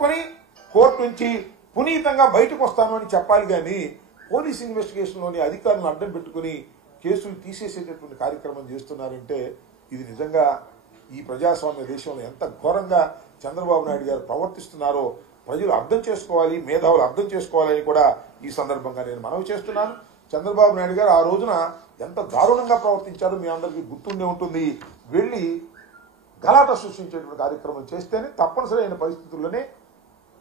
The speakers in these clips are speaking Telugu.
ఎదుర్కొని కోర్టు నుంచి పునీతంగా బయటకు వస్తాను అని చెప్పాలి. కానీ పోలీస్ ఇన్వెస్టిగేషన్లోని అధికారులను అడ్డం పెట్టుకుని కేసులు తీసేసేటటువంటి కార్యక్రమం చేస్తున్నారంటే ఇది నిజంగా ఈ ప్రజాస్వామ్య దేశంలో ఎంత ఘోరంగా చంద్రబాబు నాయుడు గారు ప్రవర్తిస్తున్నారో ప్రజలు అర్థం చేసుకోవాలి, మేధావులు అర్థం చేసుకోవాలని కూడా ఈ సందర్భంగా నేను మనవి చేస్తున్నాను. చంద్రబాబు నాయుడు గారు ఆ రోజున ఎంత దారుణంగా ప్రవర్తించారో మీ అందరికీ గుర్తుండే ఉంటుంది. వెళ్ళి గలాట సృష్టించేటువంటి కార్యక్రమం చేస్తేనే తప్పనిసరి అయిన పరిస్థితుల్లోనే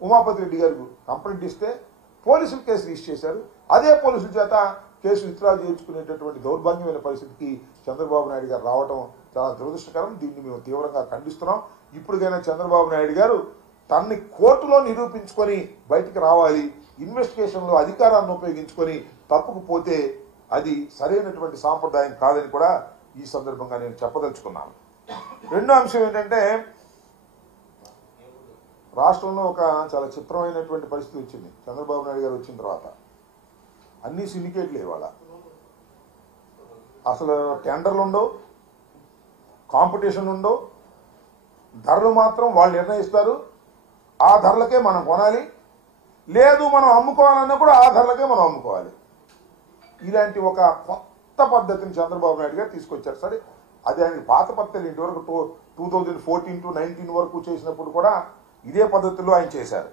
ఉమాపతి రెడ్డి గారు కంప్లైంట్ ఇస్తే పోలీసులు కేసు రిజిస్టర్ చేశారు. అదే పోలీసుల చేత కేసు విత్డ్రా చేయించుకునేటటువంటి దౌర్భాగ్యమైన పరిస్థితికి చంద్రబాబు నాయుడు గారు రావడం చాలా దురదృష్టకరం. దీన్ని మేము తీవ్రంగా ఖండిస్తున్నాం. ఇప్పటికైనా చంద్రబాబు నాయుడు గారు తనని కోర్టులో నిరూపించుకొని బయటికి రావాలి. ఇన్వెస్టిగేషన్లో అధికారాన్ని ఉపయోగించుకొని తప్పుకు పోతే అది సరైనటువంటి సాంప్రదాయం కాదని కూడా ఈ సందర్భంగా నేను చెప్పదలుచుకున్నాను. రెండో అంశం ఏంటంటే రాష్ట్రంలో ఒక చాలా చిత్రమైనటువంటి పరిస్థితి వచ్చింది. చంద్రబాబు నాయుడు గారు వచ్చిన తర్వాత అన్ని సిండికేట్లు ఇవాళ అసలు టెండర్లు ఉండవు, కాంపిటీషన్ ఉండవు, ధరలు మాత్రం వాళ్ళు నిర్ణయిస్తారు. ఆ ధరలకే మనం కొనాలి, లేదు మనం అమ్ముకోవాలన్నా కూడా ఆ ధరలకే మనం అమ్ముకోవాలి. ఇలాంటి ఒక కొత్త పద్ధతిని చంద్రబాబు నాయుడు గారు తీసుకొచ్చారు. సరే, అది ఆయనకి పాత పద్ధతులు ఇంతవరకు 2014 to 19 వరకు చేసినప్పుడు కూడా ఇదే పద్ధతిలో ఆయన చేశారు.